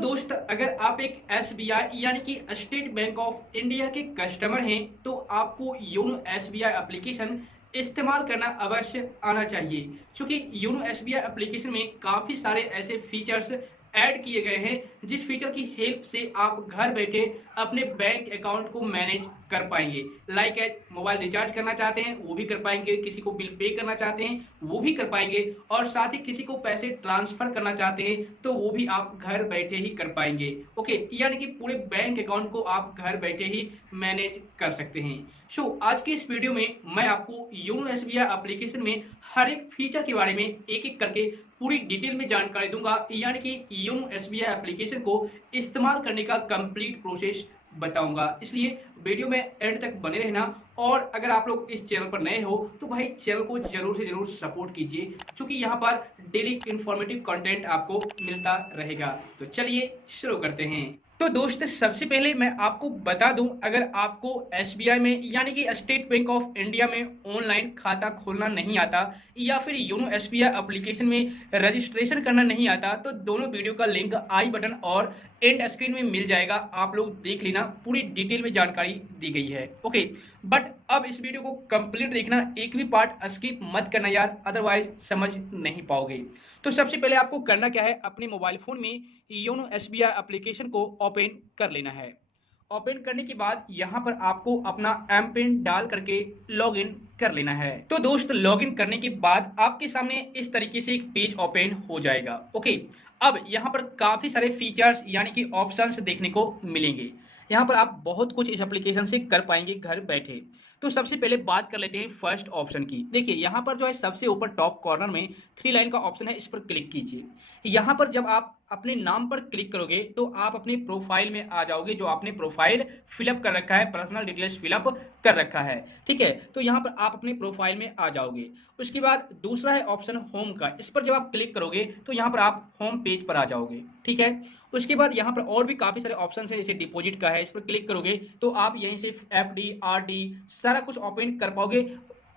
दोस्त, अगर आप एक एसबीआई यानी कि स्टेट बैंक ऑफ इंडिया के कस्टमर हैं तो आपको योनो एसबीआई एप्लीकेशन इस्तेमाल करना अवश्य आना चाहिए। क्योंकि योनो एसबीआई एप्लीकेशन में काफ़ी सारे ऐसे फीचर्स ऐड किए गए हैं जिस फीचर की हेल्प से आप घर बैठे अपने बैंक अकाउंट को मैनेज कर पाएंगे। लाइक एज मोबाइल रिचार्ज करना चाहते हैं वो भी कर पाएंगे, किसी को बिल पे करना चाहते हैं वो भी कर पाएंगे, और साथ ही किसी को पैसे ट्रांसफर करना चाहते हैं तो वो भी आप घर बैठे ही कर पाएंगे। ओके, यानी कि पूरे बैंक अकाउंट को आप घर बैठे ही मैनेज कर सकते हैं। आज की इस वीडियो में मैं आपको योनो एसबीआई एप्लीकेशन में हर एक फीचर के बारे में एक एक करके पूरी डिटेल में जानकारी दूंगा, यानी कि योनो एसबीआई एप्लीकेशन को इस्तेमाल करने का कंप्लीट प्रोसेस बताऊंगा। इसलिए वीडियो में एंड तक बने रहना, और अगर आप लोग इस चैनल पर नए हो तो भाई चैनल को जरूर से जरूर सपोर्ट कीजिए, क्योंकि यहाँ पर डेली इंफॉर्मेटिव कंटेंट आपको मिलता रहेगा। तो चलिए शुरू करते हैं। तो दोस्त, सबसे पहले मैं आपको बता दूं, अगर आपको एसबीआई में यानी कि स्टेट बैंक ऑफ इंडिया में ऑनलाइन खाता खोलना नहीं आता या फिर योनो एसबीआई एप्लीकेशन में रजिस्ट्रेशन करना नहीं आता तो दोनों वीडियो का लिंक आई बटन और एंड स्क्रीन में मिल जाएगा, आप लोग देख लेना, पूरी डिटेल में जानकारी दी गई है। ओके, बट अब इस वीडियो को कंप्लीट देखना, एक भी पार्ट स्किप मत करना यार, अदरवाइज समझ नहीं पाओगे। तो सबसे पहले आपको करना क्या है, अपने मोबाइल फोन में योनो एसबीआई एप्लीकेशन को ओपन कर लेना है। ओपन करने के बाद यहाँ पर आपको अपना एम पिन डाल करके लॉगिन कर लेना है। तो दोस्त, लॉगिन करने के बाद आपके सामने इस तरीके से एक पेज ओपन हो जाएगा। ओके, अब यहाँ पर काफी सारे फीचर्स यानी कि ऑप्शंस देखने को मिलेंगे। यहाँ पर आप बहुत कुछ इस एप्लीकेशन से कर पाएंगे घर बैठे। तो सबसे पहले बात कर लेते हैं फर्स्ट ऑप्शन की। देखिए यहाँ पर जो है सबसे ऊपर टॉप कॉर्नर में 3 लाइन का ऑप्शन है, इस पर क्लिक कीजिए। यहाँ पर जब आप अपने नाम पर क्लिक करोगे तो आप अपने प्रोफाइल में आ जाओगे, जो आपने प्रोफाइल फिलअप कर रखा है, पर्सनल डिटेल्स फिलअप कर रखा है। ठीक है, तो यहाँ पर आप अपने प्रोफाइल में आ जाओगे। उसके बाद दूसरा है ऑप्शन होम का, इस पर जब आप क्लिक करोगे तो यहाँ पर आप होम पेज पर आ जाओगे। ठीक है, उसके बाद यहाँ पर और भी काफी सारे ऑप्शन है, जैसे डिपॉजिट का है, इस पर क्लिक करोगे तो आप यहीं से एफडी आरडी सारा कुछ ओपन कर पाओगे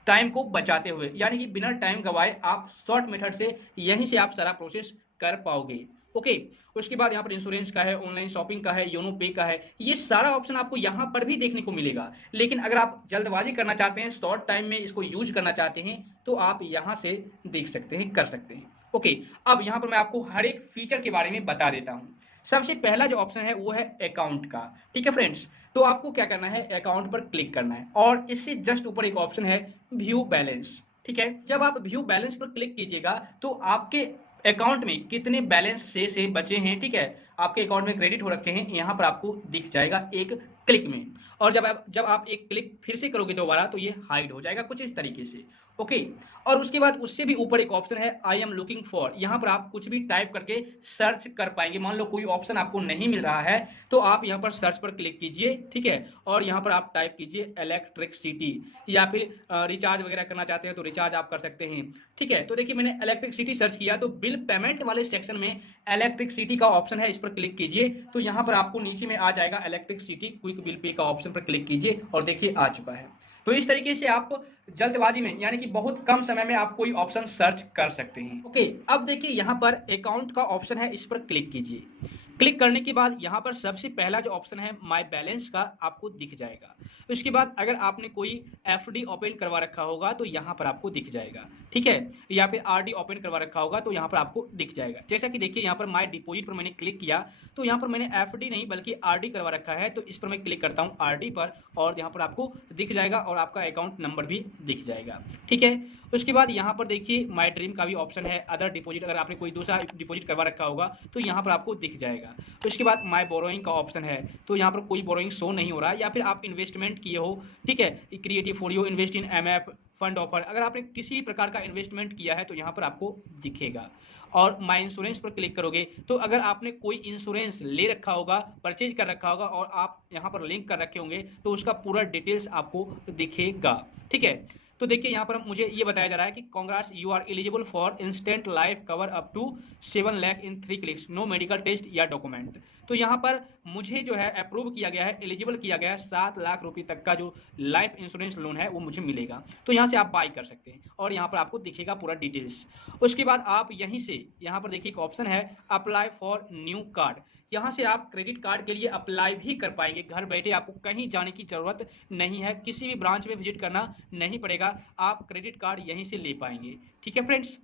टाइम को बचाते हुए, यानी कि बिना टाइम गवाए आप शॉर्ट मेथड से यहीं से आप सारा प्रोसेस कर पाओगे। ओके, उसके बाद यहाँ पर इंश्योरेंस का है, ऑनलाइन शॉपिंग का है, योनो पे का है, ये सारा ऑप्शन आपको यहाँ पर भी देखने को मिलेगा। लेकिन अगर आप जल्दबाजी करना चाहते हैं, शॉर्ट टाइम में इसको यूज करना चाहते हैं तो आप यहाँ से देख सकते हैं, कर सकते हैं। ओके, अब यहाँ पर मैं आपको हर एक फीचर के बारे में बता देता हूँ। सबसे पहला जो ऑप्शन है वो है अकाउंट का। ठीक है फ्रेंड्स, तो आपको क्या करना है, अकाउंट पर क्लिक करना है और इससे जस्ट ऊपर एक ऑप्शन है व्यू बैलेंस। ठीक है, जब आप व्यू बैलेंस पर क्लिक कीजिएगा तो आपके अकाउंट में कितने बैलेंस से बचे हैं, ठीक है, आपके अकाउंट में क्रेडिट हो रखे हैं, यहाँ पर आपको दिख जाएगा एक क्लिक में। और जब आप एक क्लिक फिर से करोगे दोबारा तो ये हाइड हो जाएगा कुछ इस तरीके से। ओके, और उसके बाद उससे भी ऊपर एक ऑप्शन है आई एम लुकिंग फॉर, यहाँ पर आप कुछ भी टाइप करके सर्च कर पाएंगे। मान लो कोई ऑप्शन आपको नहीं मिल रहा है तो आप यहाँ पर सर्च पर क्लिक कीजिए। ठीक है, और यहाँ पर आप टाइप कीजिए इलेक्ट्रिसिटी, या फिर रिचार्ज वगैरह करना चाहते हैं तो रिचार्ज आप कर सकते हैं। ठीक है, तो देखिए मैंने इलेक्ट्रिसिटी सर्च किया तो बिल पेमेंट वाले सेक्शन में इलेक्ट्रिसिटी का ऑप्शन है, इस पर क्लिक कीजिए तो यहाँ पर आपको नीचे में आ जाएगा इलेक्ट्रिसिटी क्विक बिल पे का ऑप्शन पर क्लिक कीजिए और देखिए आ चुका है। तो इस तरीके से आप जल्दबाजी में यानी कि बहुत कम समय में आप कोई ऑप्शन सर्च कर सकते हैं। ओके, अब देखिए यहाँ पर अकाउंट का ऑप्शन है, इस पर क्लिक कीजिए। क्लिक करने के बाद यहाँ पर सबसे पहला जो ऑप्शन है माय बैलेंस का आपको दिख जाएगा। उसके बाद अगर आपने कोई एफडी ओपन करवा रखा होगा तो यहाँ पर आपको दिख जाएगा। ठीक है, या फिर आरडी ओपन करवा रखा होगा तो यहाँ पर आपको दिख जाएगा। जैसा कि देखिए यहाँ पर माय डिपॉजिट पर मैंने क्लिक किया तो यहाँ पर मैंने एफडी नहीं बल्कि आरडी करवा रखा है, तो इस पर मैं क्लिक करता हूँ आरडी पर और यहाँ पर आपको दिख जाएगा और आपका अकाउंट नंबर भी दिख जाएगा। ठीक है, उसके बाद यहाँ पर देखिए माय ड्रीम का भी ऑप्शन है, अदर डिपॉजिट, अगर आपने कोई दूसरा डिपॉजिट करवा रखा होगा तो यहाँ पर आपको दिख जाएगा। उसके बाद माय बोरोइंग का ऑप्शन है, तो यहाँ पर कोई बोरोइंग शो नहीं हो रहा है, या फिर आप इन्वेस्टमेंट किए हो, ठीक है, creative folio, invest in MF, fund offer, अगर आपने किसी भी प्रकार का इन्वेस्टमेंट किया है तो यहाँ पर आपको दिखेगा। और माय इंश्योरेंस पर क्लिक करोगे तो अगर आपने कोई इंश्योरेंस ले रखा होगा, परचेज कर रखा होगा और आप यहाँ पर लिंक कर रखे होंगे तो उसका पूरा डिटेल्स आपको दिखेगा। ठीक है, तो देखिए यहाँ पर मुझे ये बताया जा रहा है कि congrats, you are eligible for instant life cover up to 7 lakh in 3 clicks, no medical test या डॉक्यूमेंट। तो यहाँ पर मुझे जो है अप्रूव किया गया है, एलिजिबल किया गया है, 7 लाख रुपए तक का जो लाइफ इंश्योरेंस लोन है वो मुझे मिलेगा। तो यहाँ से आप बाई कर सकते हैं और यहाँ पर आपको दिखेगा पूरा डिटेल्स। उसके बाद आप यहीं से यहाँ पर देखिए एक ऑप्शन है अप्लाई फॉर न्यू कार्ड, यहाँ से आप क्रेडिट कार्ड के लिए अप्लाई भी कर पाएंगे घर बैठे, आपको कहीं जाने की जरूरत नहीं है, किसी भी ब्रांच में विजिट करना नहीं पड़ेगा, आप क्रेडिट कार्ड यहीं से ले पाएंगे। ठीक है फ्रेंड्स।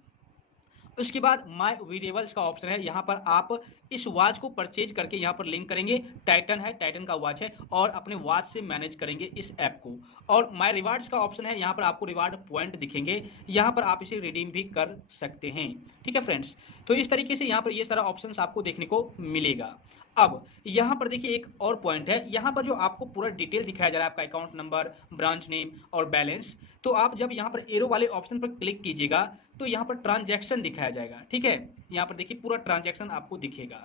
उसके बाद माय वेरिएबल्स का ऑप्शन है, यहाँ पर आप इस वॉच को परचेज करके यहाँ पर लिंक करेंगे, टाइटन है, टाइटन का वॉच है, और अपने वॉच से मैनेज करेंगे इस ऐप को। और माय रिवार्ड्स का ऑप्शन है, यहाँ पर आपको रिवार्ड पॉइंट दिखेंगे, यहाँ पर आप इसे रिडीम भी कर सकते हैं। ठीक है फ्रेंड्स। तो इस तरीके से यहाँ पर ये सारा ऑप्शन आपको देखने को मिलेगा। अब यहाँ पर देखिए एक और पॉइंट है, यहाँ पर जो आपको पूरा डिटेल दिखाया जा रहा है, आपका अकाउंट नंबर, ब्रांच नेम और बैलेंस। तो आप जब यहाँ पर एरो वाले ऑप्शन पर क्लिक कीजिएगा तो यहाँ पर ट्रांजैक्शन दिखाया जाएगा। ठीक है, यहाँ पर देखिए पूरा ट्रांजैक्शन आपको दिखेगा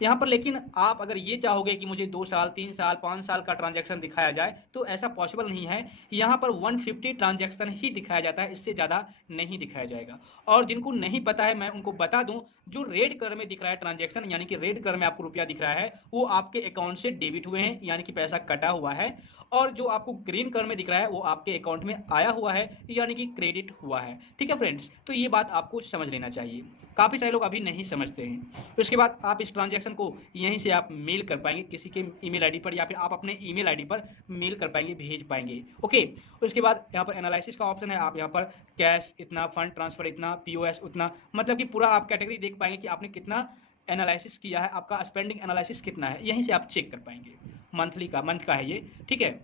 यहाँ पर। लेकिन आप अगर ये चाहोगे कि मुझे 2 साल, 3 साल, 5 साल का ट्रांजैक्शन दिखाया जाए तो ऐसा पॉसिबल नहीं है। यहाँ पर 150 ट्रांजैक्शन ही दिखाया जाता है, इससे ज़्यादा नहीं दिखाया जाएगा। और जिनको नहीं पता है मैं उनको बता दूं, जो रेड कलर में दिख रहा है ट्रांजैक्शन, यानी कि रेड कलर में आपको रुपया दिख रहा है, वो आपके अकाउंट से डेबिट हुए हैं, यानी कि पैसा कटा हुआ है। और जो आपको ग्रीन कलर में दिख रहा है वो आपके अकाउंट में आया हुआ है, यानी कि क्रेडिट हुआ है। ठीक है फ्रेंड्स। तो ये बात आपको समझ लेना चाहिए, काफ़ी सारे लोग अभी नहीं समझते हैं। उसके बाद आप इस ट्रांजैक्शन को यहीं से आप मेल कर पाएंगे किसी के ईमेल आईडी पर, या फिर आप अपने ईमेल आईडी पर मेल कर पाएंगे, भेज पाएंगे। ओके। उसके बाद यहाँ पर एनालिसिस का ऑप्शन है, आप यहाँ पर कैश इतना, फंड ट्रांसफर इतना, पीओएस उतना, मतलब कि पूरा आप कैटेगरी देख पाएंगे कि आपने कितना एनालिसिस किया है, आपका स्पेंडिंग एनालिसिस कितना है, यहीं से आप चेक कर पाएंगे। मंथली का, मंथ का है ये। ठीक है।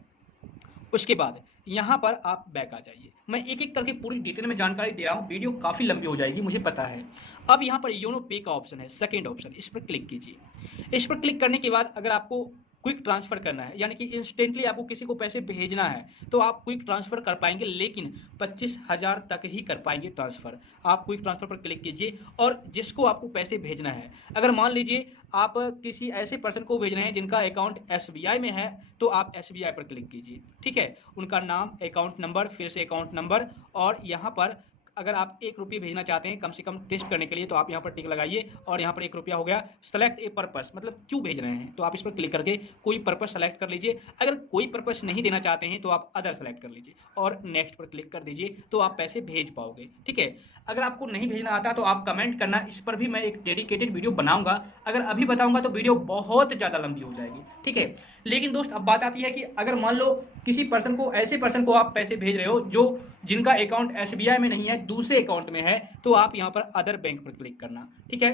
उसके बाद यहाँ पर आप बैक आ जाइए, मैं एक एक करके पूरी डिटेल में जानकारी दे रहा हूँ, वीडियो काफ़ी लंबी हो जाएगी मुझे पता है। अब यहाँ पर योनो पे का ऑप्शन है, सेकेंड ऑप्शन, इस पर क्लिक कीजिए। इस पर क्लिक करने के बाद अगर आपको क्विक ट्रांसफर करना है, यानी कि इंस्टेंटली आपको किसी को पैसे भेजना है, तो आप क्विक ट्रांसफर कर पाएंगे, लेकिन 25,000 तक ही कर पाएंगे ट्रांसफर। आप क्विक ट्रांसफर पर क्लिक कीजिए और जिसको आपको पैसे भेजना है, अगर मान लीजिए आप किसी ऐसे पर्सन को भेज रहे हैं जिनका अकाउंट एसबीआई में है, तो आप एसबीआई पर क्लिक कीजिए। ठीक है। उनका नाम, अकाउंट नंबर, फिर से अकाउंट नंबर, और यहाँ पर अगर आप 1 रुपये भेजना चाहते हैं कम से कम टेस्ट करने के लिए, तो आप यहाँ पर टिक लगाइए और यहाँ पर 1 रुपया हो गया। सेलेक्ट ए पर्पस, मतलब क्यों भेज रहे हैं, तो आप इस पर क्लिक करके कोई पर्पस सेलेक्ट कर लीजिए। अगर कोई पर्पस नहीं देना चाहते हैं तो आप अदर सेलेक्ट कर लीजिए और नेक्स्ट पर क्लिक कर दीजिए, तो आप पैसे भेज पाओगे। ठीक है। अगर आपको नहीं भेजना आता तो आप कमेंट करना, इस पर भी मैं एक डेडिकेटेड वीडियो बनाऊंगा। अगर अभी बताऊंगा तो वीडियो बहुत ज़्यादा लंबी हो जाएगी। ठीक है। लेकिन दोस्त अब बात आती है कि अगर मान लो किसी पर्सन को, ऐसे पर्सन को आप पैसे भेज रहे हो जो जिनका अकाउंट एसबीआई में नहीं है, दूसरे अकाउंट में है, तो आप यहाँ पर अदर बैंक पर क्लिक करना। ठीक है।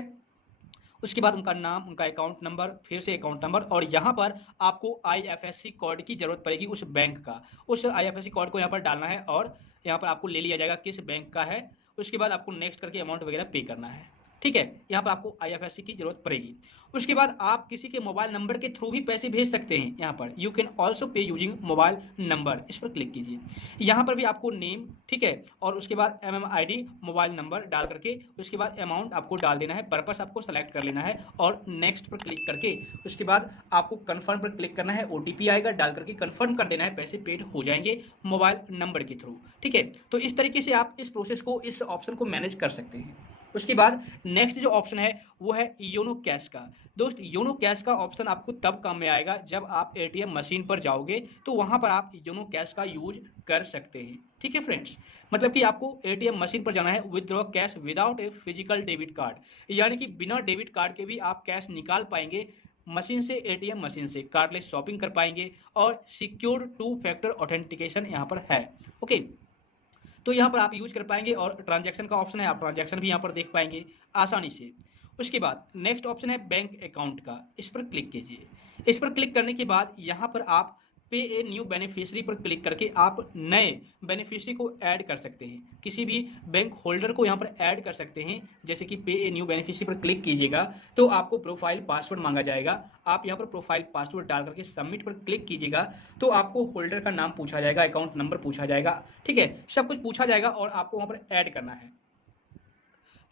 उसके बाद उनका नाम, उनका अकाउंट नंबर, फिर से अकाउंट नंबर, और यहाँ पर आपको आईएफएससी कोड की जरूरत पड़ेगी उस बैंक का। उस आईएफएससी कोड को यहाँ पर डालना है और यहाँ पर आपको ले लिया जाएगा किस बैंक का है। उसके बाद आपको नेक्स्ट करके अमाउंट वगैरह पे करना है। ठीक है। यहाँ पर आपको आईएफएससी की जरूरत पड़ेगी। उसके बाद आप किसी के मोबाइल नंबर के थ्रू भी पैसे भेज सकते हैं। यहाँ पर यू कैन ऑल्सो पे यूजिंग मोबाइल नंबर, इस पर क्लिक कीजिए। यहाँ पर भी आपको नेम, ठीक है, और उसके बाद MMID, मोबाइल नंबर डाल करके उसके बाद अमाउंट आपको डाल देना है, पर्पस आपको सेलेक्ट कर लेना है और नेक्स्ट पर क्लिक करके उसके बाद आपको कन्फर्म पर क्लिक करना है। OTP आएगा, डाल करके कन्फर्म कर देना है, पैसे पेड हो जाएंगे मोबाइल नंबर के थ्रू। ठीक है। तो इस तरीके से आप इस प्रोसेस को, इस ऑप्शन को मैनेज कर सकते हैं। उसके बाद नेक्स्ट जो ऑप्शन है वो है योनो कैश का। दोस्त, योनो कैश का ऑप्शन आपको तब काम में आएगा जब आप ATM मशीन पर जाओगे, तो वहां पर आप योनो कैश का यूज कर सकते हैं। ठीक है फ्रेंड्स। मतलब कि आपको ATM मशीन पर जाना है, withdraw cash without a physical debit card, यानी कि बिना डेबिट कार्ड के भी आप कैश निकाल पाएंगे मशीन से, ATM मशीन से कार्डलेस शॉपिंग कर पाएंगे, और सिक्योर 2 फैक्टर ऑथेंटिकेशन यहाँ पर है। ओके। तो यहाँ पर आप यूज कर पाएंगे, और ट्रांजैक्शन का ऑप्शन है, आप ट्रांजैक्शन भी यहाँ पर देख पाएंगे आसानी से। उसके बाद नेक्स्ट ऑप्शन है बैंक अकाउंट का, इस पर क्लिक कीजिए। इस पर क्लिक करने के बाद यहाँ पर आप पे ए न्यू बेनिफिशियरी पर क्लिक करके आप नए बेनिफिशियरी को ऐड कर सकते हैं, किसी भी बैंक होल्डर को यहाँ पर ऐड कर सकते हैं। जैसे कि पे ए न्यू बेनिफिशियरी पर क्लिक कीजिएगा तो आपको प्रोफाइल पासवर्ड मांगा जाएगा, आप यहाँ पर प्रोफाइल पासवर्ड डाल करके सबमिट पर क्लिक कीजिएगा, तो आपको होल्डर का नाम पूछा जाएगा, अकाउंट नंबर पूछा जाएगा, ठीक है, सब कुछ पूछा जाएगा और आपको वहाँ पर ऐड करना है।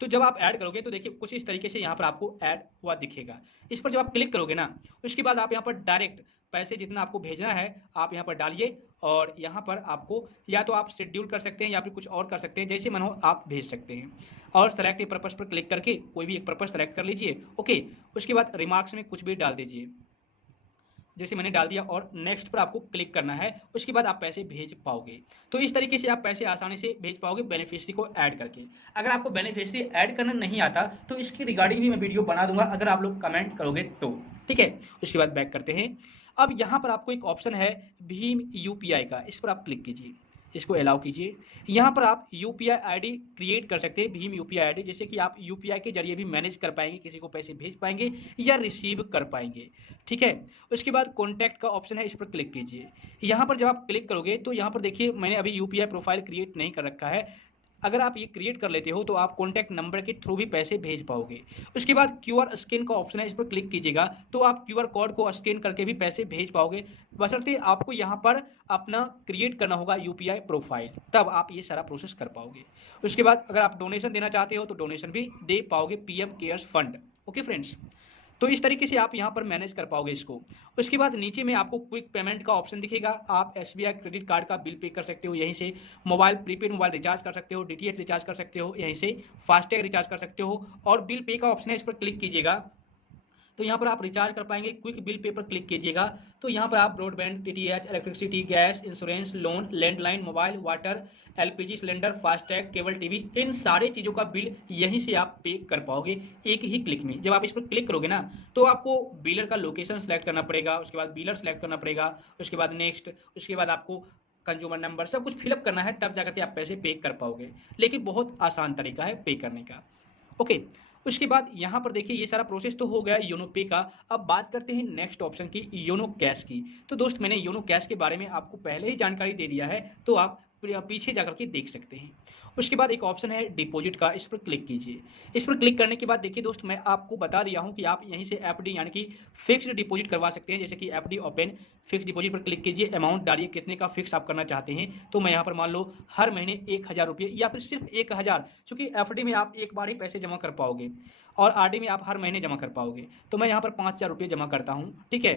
तो जब आप ऐड करोगे तो देखिए कुछ इस तरीके से यहाँ पर आपको ऐड हुआ दिखेगा। इस पर जब आप क्लिक करोगे ना, उसके बाद आप यहाँ पर डायरेक्ट पैसे जितना आपको भेजना है आप यहाँ पर डालिए, और यहाँ पर आपको या तो आप शेड्यूल कर सकते हैं या फिर कुछ और कर सकते हैं, जैसे मन हो आप भेज सकते हैं। और सेलेक्ट ए पर्पस पर क्लिक करके कोई भी एक पर्पस सेलेक्ट कर लीजिए। ओके, उसके बाद रिमार्क्स में कुछ भी डाल दीजिए, जैसे मैंने डाल दिया, और नेक्स्ट पर आपको क्लिक करना है। उसके बाद आप पैसे भेज पाओगे। तो इस तरीके से आप पैसे आसानी से भेज पाओगे बेनिफिशियरी को ऐड करके। अगर आपको बेनिफिशियरी ऐड करना नहीं आता तो इसकी रिगार्डिंग भी मैं वीडियो बना दूंगा, अगर आप लोग कमेंट करोगे तो। ठीक है, उसके बाद बैक करते हैं। अब यहाँ पर आपको एक ऑप्शन है भीम यूपीआई का, इस पर आप क्लिक कीजिए, इसको अलाउ कीजिए। यहाँ पर आप यूपीआई आईडी क्रिएट कर सकते हैं, भीम यूपीआई आईडी, जैसे कि आप यूपीआई के जरिए भी मैनेज कर पाएंगे, किसी को पैसे भेज पाएंगे या रिसीव कर पाएंगे। ठीक है, उसके बाद कॉन्टैक्ट का ऑप्शन है, इस पर क्लिक कीजिए। यहाँ पर जब आप क्लिक करोगे तो यहाँ पर देखिए मैंने अभी यूपीआई प्रोफाइल क्रिएट नहीं कर रखा है। अगर आप ये क्रिएट कर लेते हो तो आप कॉन्टैक्ट नंबर के थ्रू भी पैसे भेज पाओगे। उसके बाद क्यूआर स्कैन का ऑप्शन है, इस पर क्लिक कीजिएगा तो आप क्यूआर कोड को स्कैन करके भी पैसे भेज पाओगे, बशर्ते आपको यहाँ पर अपना क्रिएट करना होगा यूपीआई प्रोफाइल, तब आप ये सारा प्रोसेस कर पाओगे। उसके बाद अगर आप डोनेशन देना चाहते हो तो डोनेशन भी दे पाओगे, PM cares fund. Okay friends, तो इस तरीके से आप यहाँ पर मैनेज कर पाओगे इसको। उसके बाद नीचे में आपको क्विक पेमेंट का ऑप्शन दिखेगा, आप एसबीआई क्रेडिट कार्ड का बिल पे कर सकते हो यहीं से, मोबाइल प्रीपेड मोबाइल रिचार्ज कर सकते हो, डीटीएच रिचार्ज कर सकते हो यहीं से, फास्टैग रिचार्ज कर सकते हो, और बिल पे का ऑप्शन है, इस पर क्लिक कीजिएगा तो यहाँ पर आप रिचार्ज कर पाएंगे। क्विक बिल पे पर क्लिक कीजिएगा तो यहाँ पर आप broadband, DTH, electricity, gas, insurance, loan, landline, mobile, water, LPG cylinder, FASTag, cable TV, इन सारे चीज़ों का बिल यहीं से आप पे कर पाओगे एक ही क्लिक में। जब आप इस पर क्लिक करोगे ना तो आपको बिलर का लोकेशन सेलेक्ट करना पड़ेगा, उसके बाद बिलर सेलेक्ट करना पड़ेगा, उसके बाद नेक्स्ट, उसके बाद आपको कंज्यूमर नंबर सब कुछ फिलअप करना है, तब जाकर के आप पैसे पे कर पाओगे। लेकिन बहुत आसान तरीका है पे करने का। ओके, उसके बाद यहाँ पर देखिए ये सारा प्रोसेस तो हो गया योनो पे का। अब बात करते हैं नेक्स्ट ऑप्शन की, योनो कैश की। तो दोस्त मैंने योनो कैश के बारे में आपको पहले ही जानकारी दे दिया है, तो आप पीछे जाकर के देख सकते हैं। उसके बाद एक ऑप्शन है डिपॉजिट का, इस पर क्लिक कीजिए। इस पर क्लिक करने के बाद देखिए दोस्त मैं आपको बता दिया हूं कि आप यहीं से एफडी यानी कि फिक्स्ड डिपॉजिट करवा सकते हैं, जैसे कि एफडी ओपन फिक्स डिपॉजिट पर क्लिक कीजिए, अमाउंट डालिए कितने का फिक्स आप करना चाहते हैं। तो मैं यहाँ पर मान लो हर महीने 1000 रुपये या फिर सिर्फ 1000, चूंकि एफडी में आप एक बार ही पैसे जमा कर पाओगे और आरडी में आप हर महीने जमा कर पाओगे, तो मैं यहाँ पर 5000 रुपये जमा करता हूँ। ठीक है,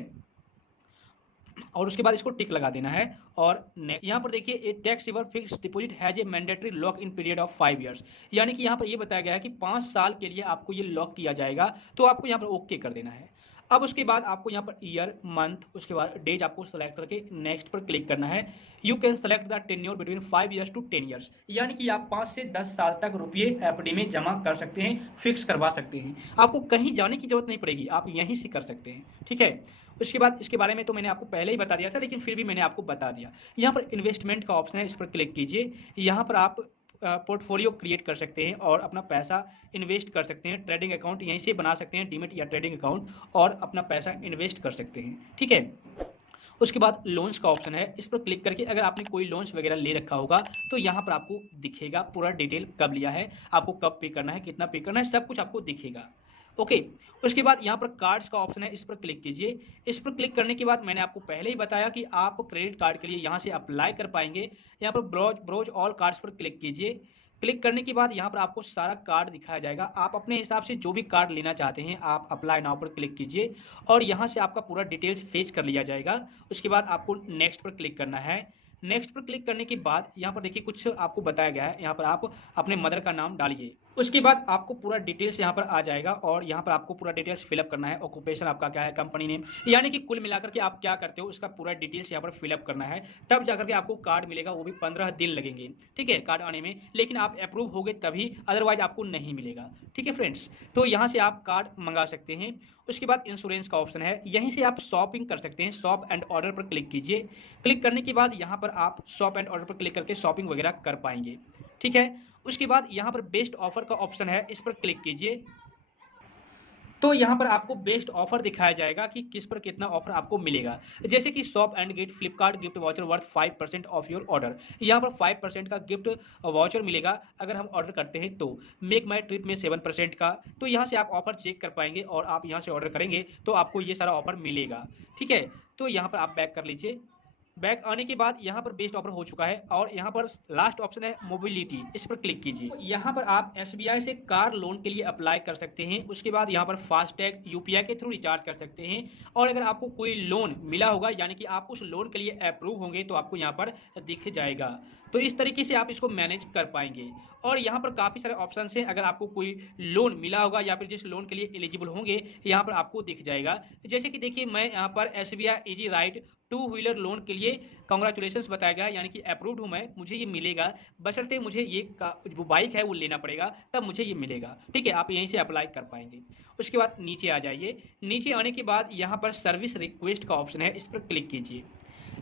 और उसके बाद इसको टिक लगा देना है। और यहाँ पर देखिए a tax saver fix deposit has a mandatory lock in period of 5 years, यानी कि यहाँ पर ये बताया गया है कि 5 साल के लिए आपको ये लॉक किया जाएगा, तो आपको यहाँ पर ओके कर देना है। अब उसके बाद आपको यहाँ पर ईयर, मंथ, उसके बाद डेज आपको सेलेक्ट करके नेक्स्ट पर क्लिक करना है। You can select the tenure between 5 years to 10 years, यानी कि आप 5 से 10 साल तक रुपये एफडी में जमा कर सकते हैं, फिक्स करवा सकते हैं। आपको कहीं जाने की जरूरत नहीं पड़ेगी, आप यहीं से कर सकते हैं। ठीक है, उसके बाद इसके बारे में तो मैंने आपको पहले ही बता दिया था, लेकिन फिर भी मैंने आपको बता दिया। यहाँ पर इन्वेस्टमेंट का ऑप्शन है, इस पर क्लिक कीजिए। यहाँ पर आप पोर्टफोलियो क्रिएट कर सकते हैं और अपना पैसा इन्वेस्ट कर सकते हैं। ट्रेडिंग अकाउंट यहीं से बना सकते हैं, डीमेट या ट्रेडिंग अकाउंट, और अपना पैसा इन्वेस्ट कर सकते हैं। ठीक है, उसके बाद लोन्स का ऑप्शन है, इस पर क्लिक करके अगर आपने कोई लोन्स वगैरह ले रखा होगा तो यहाँ पर आपको दिखेगा पूरा डिटेल, कब लिया है, आपको कब पे करना है, कितना पे करना है, सब कुछ आपको दिखेगा। ओके, उसके बाद यहाँ पर कार्ड्स का ऑप्शन है, इस पर क्लिक कीजिए। इस पर क्लिक करने के बाद मैंने आपको पहले ही बताया कि आप क्रेडिट कार्ड के लिए यहाँ से अप्लाई कर पाएंगे। यहाँ पर ब्रोज ऑल कार्ड्स पर क्लिक कीजिए। क्लिक करने के बाद यहाँ पर आपको सारा कार्ड दिखाया जाएगा, आप अपने हिसाब से जो भी कार्ड लेना चाहते हैं आप अप्लाई नाउ पर क्लिक कीजिए और यहाँ से आपका पूरा डिटेल्स फेच कर लिया जाएगा। उसके बाद आपको नेक्स्ट पर क्लिक करना है। नेक्स्ट पर क्लिक करने के बाद यहाँ पर देखिए कुछ आपको बताया गया है, यहाँ पर आप अपने मदर का नाम डालिए। उसके बाद आपको पूरा डिटेल्स यहाँ पर आ जाएगा और यहाँ पर आपको पूरा डिटेल्स फिलअप करना है। ऑक्यूपेशन आपका क्या है, कंपनी नेम, यानी कि कुल मिलाकर के आप क्या करते हो उसका पूरा डिटेल्स यहाँ पर फिलअप करना है, तब जाकर के आपको कार्ड मिलेगा। वो भी 15 दिन लगेंगे, ठीक है, कार्ड आने में, लेकिन आप अप्रूव होगे तभी, अदरवाइज आपको नहीं मिलेगा। ठीक है फ्रेंड्स, तो यहाँ से आप कार्ड मंगा सकते हैं। उसके बाद इंश्योरेंस का ऑप्शन है, यहीं से आप शॉपिंग कर सकते हैं। शॉप एंड ऑर्डर पर क्लिक कीजिए। क्लिक करने के बाद यहाँ पर आप शॉप एंड ऑर्डर पर क्लिक करके शॉपिंग वगैरह कर पाएंगे। ठीक है, उसके बाद यहाँ पर बेस्ट ऑफर का ऑप्शन है, इस पर क्लिक कीजिए। तो यहाँ पर आपको बेस्ट ऑफर दिखाया जाएगा कि किस पर कितना ऑफर आपको मिलेगा, जैसे कि shop and get Flipkart gift voucher worth 5% of your order. यहाँ पर 5% का गिफ्ट वाउचर मिलेगा अगर हम ऑर्डर करते हैं तो। मेक माई ट्रिप में 7% का, तो यहाँ से आप ऑफर चेक कर पाएंगे और आप यहाँ से ऑर्डर करेंगे तो आपको ये सारा ऑफर मिलेगा। ठीक है, तो यहाँ पर आप बैक कर लीजिए। बैक आने के बाद यहाँ पर बेस्ट ऑफर हो चुका है और यहाँ पर लास्ट ऑप्शन है मोबिलिटी, इस पर क्लिक कीजिए। तो यहाँ पर आप एसबीआई से कार लोन के लिए अप्लाई कर सकते हैं। उसके बाद यहाँ पर फास्टैग यूपीआई के थ्रू रिचार्ज कर सकते हैं और अगर आपको कोई लोन मिला होगा यानी कि आप उस लोन के लिए अप्रूव होंगे तो आपको यहाँ पर दिख जाएगा। तो इस तरीके से आप इसको मैनेज कर पाएंगे और यहाँ पर काफ़ी सारे ऑप्शन हैं। अगर आपको कोई लोन मिला होगा या फिर जिस लोन के लिए एलिजिबल होंगे यहाँ पर आपको दिख जाएगा। जैसे कि देखिए मैं यहाँ पर SBI easy right two wheeler loan के लिए कांग्रेचुलेशंस बताया गया यानी कि अप्रूव्ड हूँ मैं, मुझे ये मिलेगा, बशर्ते मुझे ये जो बाइक है वो लेना पड़ेगा तब मुझे ये मिलेगा। ठीक है, आप यहीं से अप्लाई कर पाएंगे। उसके बाद नीचे आ जाइए। नीचे आने के बाद यहाँ पर सर्विस रिक्वेस्ट का ऑप्शन है, इस पर क्लिक कीजिए।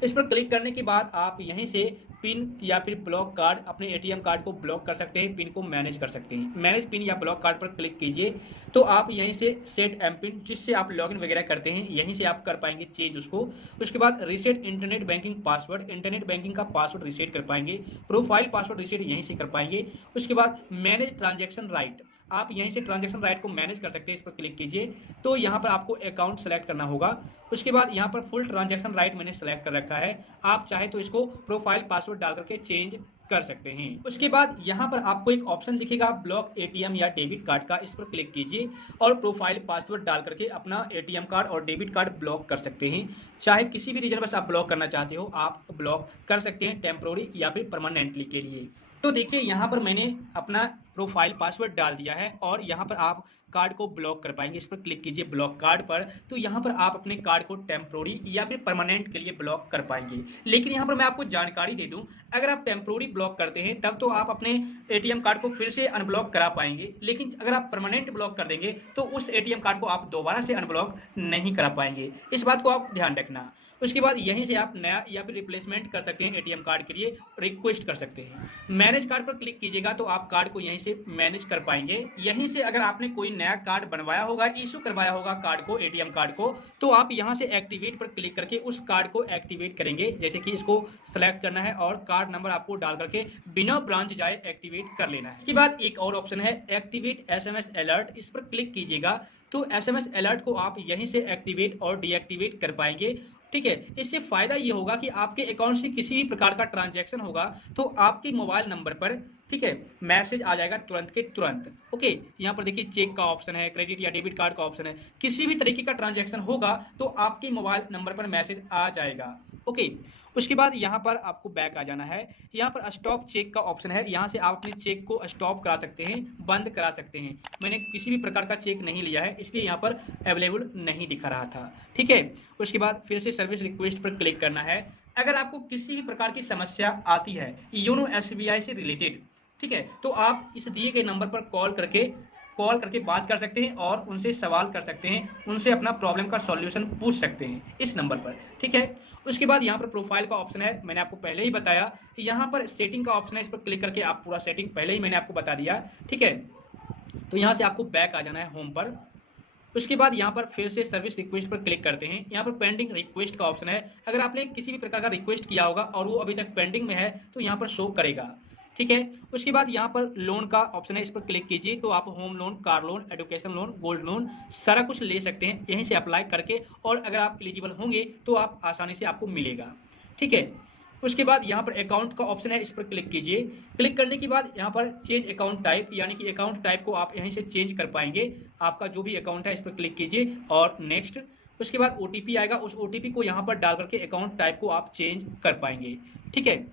इस पर क्लिक करने के बाद आप यहीं से पिन या फिर ब्लॉक कार्ड, अपने एटीएम कार्ड को ब्लॉक कर सकते हैं, पिन को मैनेज कर सकते हैं। मैनेज पिन या ब्लॉक कार्ड पर क्लिक कीजिए तो आप यहीं से सेट एम पिन जिससे आप लॉगिन वगैरह करते हैं यहीं से आप कर पाएंगे चेंज उसको। उसके बाद reset internet banking password, internet banking का पासवर्ड रीसेट कर पाएंगे। प्रोफाइल पासवर्ड रीसेट यहीं से कर पाएंगे। उसके बाद मैनेज ट्रांजेक्शन राइट, आप यहीं से ट्रांजेक्शन राइट को मैनेज कर सकते हैं, इस पर क्लिक कीजिए तो यहाँ पर आपको अकाउंट सेलेक्ट करना होगा। उसके बाद यहाँ पर फुल ट्रांजेक्शन राइट मैंने सेलेक्ट कर रखा है, आप चाहे तो इसको प्रोफाइल पासवर्ड डाल करके चेंज कर सकते हैं। उसके बाद यहाँ पर आपको एक ऑप्शन दिखेगा ब्लॉक एटीएम या डेबिट कार्ड का, इस पर क्लिक कीजिए और प्रोफाइल पासवर्ड डाल करके अपना एटीएम कार्ड और डेबिट कार्ड ब्लॉक कर सकते हैं। चाहे किसी भी रीजन बस आप ब्लॉक करना चाहते हो आप ब्लॉक कर सकते हैं, टेम्पोररी या फिर परमानेंटली के लिए। तो देखिए यहाँ पर मैंने अपना प्रोफाइल पासवर्ड डाल दिया है और यहाँ पर आप कार्ड को ब्लॉक कर पाएंगे। इस पर क्लिक कीजिए ब्लॉक कार्ड पर, तो यहाँ पर आप अपने कार्ड को टेम्पोररी या फिर परमानेंट के लिए ब्लॉक कर पाएंगे। लेकिन यहाँ पर मैं आपको जानकारी दे दूं, अगर आप टेम्पोररी ब्लॉक करते हैं तब तो आप अपने एटीएम कार्ड को फिर से अनब्लॉक करा पाएंगे, लेकिन अगर आप परमानेंट ब्लॉक कर देंगे तो उस एटीएम कार्ड को आप दोबारा से अनब्लॉक नहीं करा पाएंगे। इस बात को आप ध्यान रखना। उसके बाद यहीं से आप नया या फिर रिप्लेसमेंट कर सकते हैं, एटीएम कार्ड के लिए रिक्वेस्ट कर सकते हैं। मैनेज कार्ड पर क्लिक कीजिएगा तो आप कार्ड को यहीं से मैनेज कर पाएंगे। यहीं से अगर आपने कोई नया कार्ड बनवाया होगा, इशू करवाया होगा कार्ड को, एटीएम कार्ड को, तो आप यहां से एक्टिवेट पर क्लिक करके उस कार्ड को एक्टिवेट करेंगे। जैसे कि इसको सेलेक्ट करना है और कार्ड नंबर आपको डाल करके बिना ब्रांच जाए एक्टिवेट कर लेना है। इसके बाद एक और ऑप्शन है एक्टिवेट एसएमएस अलर्ट, इस पर क्लिक कीजिएगा तो एसएमएस अलर्ट को आप यहीं से एक्टिवेट और डीएक्टिवेट कर पाएंगे। ठीक है, इससे फायदा ये होगा कि आपके अकाउंट से किसी भी प्रकार का ट्रांजैक्शन होगा तो आपके मोबाइल नंबर पर, ठीक है, मैसेज आ जाएगा तुरंत के तुरंत। ओके, यहाँ पर देखिए चेक का ऑप्शन है, क्रेडिट या डेबिट कार्ड का ऑप्शन है, किसी भी तरीके का ट्रांजैक्शन होगा तो आपके मोबाइल नंबर पर मैसेज आ जाएगा। ओके, उसके बाद यहाँ पर आपको बैक आ जाना है। यहाँ पर स्टॉप चेक का ऑप्शन है, यहाँ से आप अपने चेक को स्टॉप करा सकते हैं, बंद करा सकते हैं। मैंने किसी भी प्रकार का चेक नहीं लिया है इसलिए यहाँ पर अवेलेबल नहीं दिखा रहा था। ठीक है, उसके बाद फिर से सर्विस रिक्वेस्ट पर क्लिक करना है। अगर आपको किसी भी प्रकार की समस्या आती है योनो एसबीआई से रिलेटेड, ठीक है, तो आप इस दिए गए नंबर पर कॉल करके बात कर सकते हैं और उनसे सवाल कर सकते हैं, उनसे अपना प्रॉब्लम का सॉल्यूशन पूछ सकते हैं इस नंबर पर। ठीक है, उसके बाद यहाँ पर प्रोफाइल का ऑप्शन है, मैंने आपको पहले ही बताया। यहाँ पर सेटिंग का ऑप्शन है, इस पर क्लिक करके आप पूरा सेटिंग पहले ही मैंने आपको बता दिया। ठीक है, तो यहाँ से आपको बैक आ जाना है होम पर। उसके बाद यहाँ पर फिर से सर्विस रिक्वेस्ट पर क्लिक करते हैं। यहाँ पर पेंडिंग रिक्वेस्ट का ऑप्शन है, अगर आपने किसी भी प्रकार का रिक्वेस्ट किया होगा और वो अभी तक पेंडिंग में है तो यहाँ पर शो करेगा। ठीक है, उसके बाद यहाँ पर लोन का ऑप्शन है, इस पर क्लिक कीजिए तो आप home loan, car loan, education loan, gold loan सारा कुछ ले सकते हैं यहीं से अप्लाई करके, और अगर आप एलिजिबल होंगे तो आप आसानी से आपको मिलेगा। ठीक है, उसके बाद यहाँ पर अकाउंट का ऑप्शन है, इस पर क्लिक कीजिए। क्लिक करने के बाद यहाँ पर चेंज अकाउंट टाइप, यानी कि अकाउंट टाइप को आप यहीं से चेंज कर पाएंगे। आपका जो भी अकाउंट है इस पर क्लिक कीजिए और नेक्स्ट। उसके बाद ओटीपी आएगा, उस ओटीपी को यहाँ पर डाल करके अकाउंट टाइप को आप चेंज कर पाएंगे। ठीक है,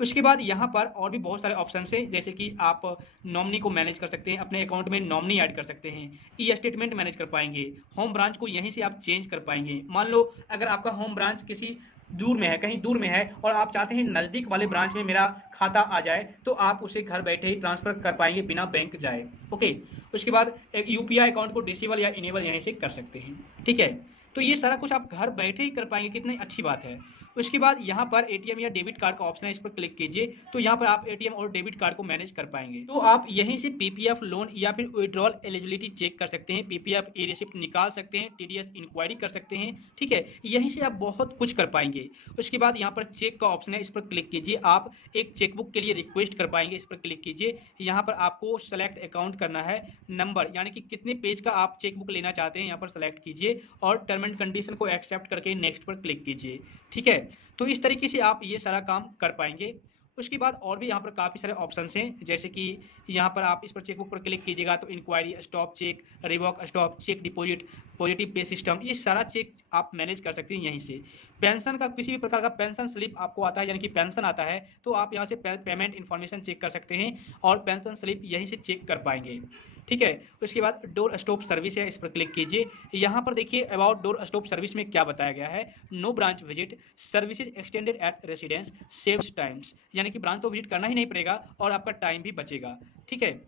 उसके बाद यहाँ पर और भी बहुत सारे ऑप्शन हैं, जैसे कि आप नॉमिनी को मैनेज कर सकते हैं, अपने अकाउंट में नॉमिनी ऐड कर सकते हैं, ई स्टेटमेंट मैनेज कर पाएंगे, होम ब्रांच को यहीं से आप चेंज कर पाएंगे। मान लो अगर आपका होम ब्रांच किसी दूर में है, कहीं दूर में है और आप चाहते हैं नज़दीक वाले ब्रांच में मेरा खाता आ जाए, तो आप उसे घर बैठे ही ट्रांसफर कर पाएंगे बिना बैंक जाए। ओके, उसके बाद एक यूपीआई अकाउंट को डिसेबल या इनेबल यहीं से कर सकते हैं। ठीक है, तो ये सारा कुछ आप घर बैठे ही कर पाएंगे, कितनी अच्छी बात है। उसके बाद यहाँ पर एटीएम या डेबिट कार्ड का ऑप्शन है, इस पर क्लिक कीजिए तो यहाँ पर आप एटीएम और डेबिट कार्ड को मैनेज कर पाएंगे। तो आप यहीं से पीपीएफ लोन या फिर विड्रॉल एलिजिबिलिटी चेक कर सकते हैं, पीपीएफ ई रिसिप्ट निकाल सकते हैं, टीडीएस इंक्वायरी कर सकते हैं। ठीक है, यहीं से आप बहुत कुछ कर पाएंगे। उसके बाद यहाँ पर चेक का ऑप्शन है, इस पर क्लिक कीजिए, आप एक चेकबुक के लिए रिक्वेस्ट कर पाएंगे। इस पर क्लिक कीजिए, यहाँ पर आपको सेलेक्ट अकाउंट करना है, नंबर यानी कि कितने पेज का आप चेकबुक लेना चाहते हैं यहाँ पर सेलेक्ट कीजिए और टर्म एंड कंडीशन को एक्सेप्ट करके नेक्स्ट पर क्लिक कीजिए। ठीक है, तो इस तरीके से आप ये सारा काम कर पाएंगे। उसके बाद और भी यहाँ पर काफ़ी सारे ऑप्शंस हैं, जैसे कि यहाँ पर आप इस पर चेकबुक पर क्लिक कीजिएगा तो inquiry, stop cheque, revoke stop, cheque deposit, positive pay system, ये सारा चेक आप मैनेज कर सकते हैं यहीं से। पेंशन का किसी भी प्रकार का पेंशन स्लिप आपको आता है, यानी कि पेंशन आता है, तो आप यहाँ से पेमेंट इन्फॉर्मेशन चेक कर सकते हैं और पेंशन स्लिप यहीं से चेक कर पाएंगे। ठीक है, उसके बाद डोर स्टॉप सर्विस है, इस पर क्लिक कीजिए। यहाँ पर देखिए अबाउट डोर स्टॉप सर्विस में क्या बताया गया है। No branch visit, services extended at residence, saves times, यानी कि ब्रांच तो विजिट करना ही नहीं पड़ेगा और आपका टाइम भी बचेगा। ठीक है,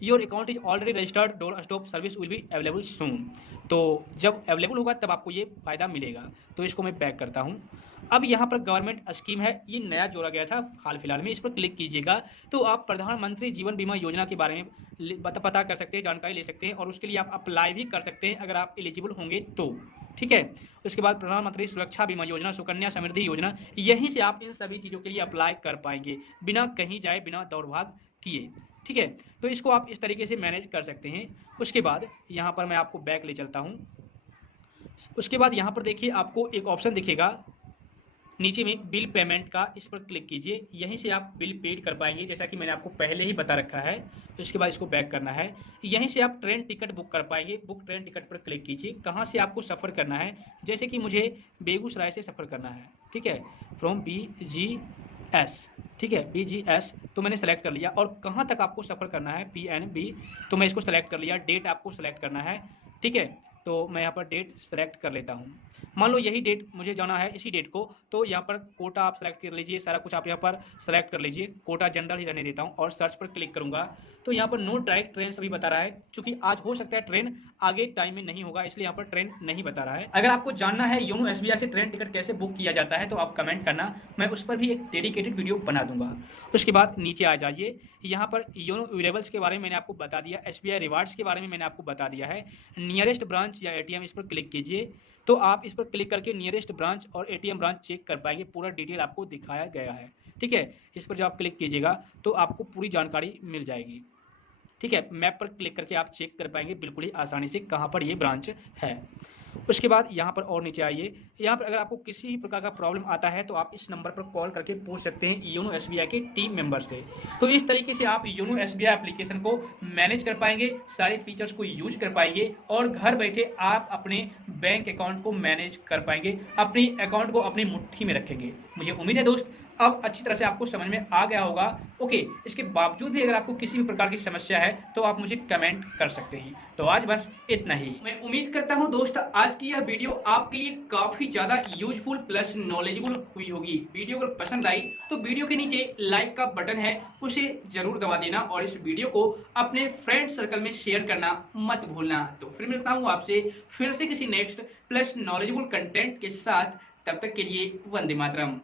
your account is already registered, door stop service will be available सून। तो जब अवेलेबल होगा तब आपको ये फायदा मिलेगा। तो इसको मैं बैक करता हूँ। अब यहाँ पर गवर्नमेंट स्कीम है, ये नया जोड़ा गया था हाल फिलहाल में, इस पर क्लिक कीजिएगा तो आप प्रधानमंत्री जीवन बीमा योजना के बारे में पता कर सकते हैं, जानकारी ले सकते हैं और उसके लिए आप अप्लाई भी कर सकते हैं अगर आप एलिजिबल होंगे तो। ठीक है, उसके बाद प्रधानमंत्री सुरक्षा बीमा योजना, सुकन्या समृद्धि योजना, यहीं से आप इन सभी चीज़ों के लिए अप्लाई कर पाएंगे बिना कहीं जाए, बिना दौड़ भाग किए। ठीक है, तो इसको आप इस तरीके से मैनेज कर सकते हैं। उसके बाद यहाँ पर मैं आपको बैक ले चलता हूँ। उसके बाद यहाँ पर देखिए आपको एक ऑप्शन दिखेगा नीचे में बिल पेमेंट का, इस पर क्लिक कीजिए। यहीं से आप बिल पेड कर पाएंगे, जैसा कि मैंने आपको पहले ही बता रखा है। तो इसके बाद इसको बैक करना है। यहीं से आप ट्रेन टिकट बुक कर पाएंगे। बुक ट्रेन टिकट पर क्लिक कीजिए। कहाँ से आपको सफ़र करना है, जैसे कि मुझे बेगूसराय से सफ़र करना है। ठीक है, फ्रॉम BGS, ठीक है, BGS, तो मैंने सेलेक्ट कर लिया। और कहाँ तक आपको सफ़र करना है, PNB, तो मैं इसको सेलेक्ट कर लिया। डेट आपको सेलेक्ट करना है। ठीक है, तो मैं यहाँ पर डेट सेलेक्ट कर लेता हूँ। मान लो यही डेट मुझे जाना है, इसी डेट को, तो यहाँ पर कोटा आप सेलेक्ट कर लीजिए। सारा कुछ आप यहाँ पर सेलेक्ट कर लीजिए। कोटा जनरल ही रहने देता हूँ और सर्च पर क्लिक करूँगा तो यहाँ पर नो डायरेक्ट ट्रेन सभी बता रहा है, क्योंकि आज हो सकता है ट्रेन आगे टाइम में नहीं होगा, इसलिए यहाँ पर ट्रेन नहीं बता रहा है। अगर आपको जानना है योनो SBI से ट्रेन टिकट कैसे बुक किया जाता है तो आप कमेंट करना, मैं उस पर भी एक डेडिकेटेड वीडियो बना दूंगा। उसके बाद नीचे आ जाइए। यहाँ पर योनो ड्यूरेबल्स के बारे में मैंने आपको बता दिया, SBI रिवार्ड्स के बारे में मैंने आपको बता दिया है। नियरेस्ट ब्रांच या ATM, इस पर क्लिक कीजिए तो आप इस पर क्लिक करके नियरेस्ट ब्रांच और ATM ब्रांच चेक कर पाएंगे। पूरा डिटेल आपको दिखाया गया है। ठीक है, इस पर जब आप क्लिक कीजिएगा तो आपको पूरी जानकारी मिल जाएगी। ठीक है, मैप पर क्लिक करके आप चेक कर पाएंगे बिल्कुल ही आसानी से कहाँ पर ये ब्रांच है। उसके बाद यहाँ पर और नीचे आइए। यहाँ पर अगर आपको किसी भी प्रकार का प्रॉब्लम आता है तो आप इस नंबर पर कॉल करके पूछ सकते हैं योनो SBI के टीम मेंबर से। तो इस तरीके से आप योनो SBI एप्लीकेशन को मैनेज कर पाएंगे, सारे फीचर्स को यूज कर पाएंगे और घर बैठे आप अपने बैंक अकाउंट को मैनेज कर पाएंगे, अपनी अकाउंट को अपनी मुट्ठी में रखेंगे। मुझे उम्मीद है दोस्त अब अच्छी तरह से आपको समझ में आ गया होगा। ओके, इसके बावजूद भी अगर आपको किसी भी प्रकार की समस्या है तो आप मुझे कमेंट कर सकते हैं। तो आज बस इतना ही। मैं उम्मीद करता हूं दोस्त आज की यह वीडियो आपके लिए काफी ज्यादा यूजफुल प्लस नॉलेजेबल हुई होगी। वीडियो अगर पसंद आई तो वीडियो के नीचे लाइक का बटन है, उसे जरूर दबा देना और इस वीडियो को अपने फ्रेंड सर्कल में शेयर करना मत भूलना। तो फिर मिलता हूँ आपसे फिर से किसी नेक्स्ट प्लस नॉलेजेबल कंटेंट के साथ। तब तक के लिए वंदे मातरम।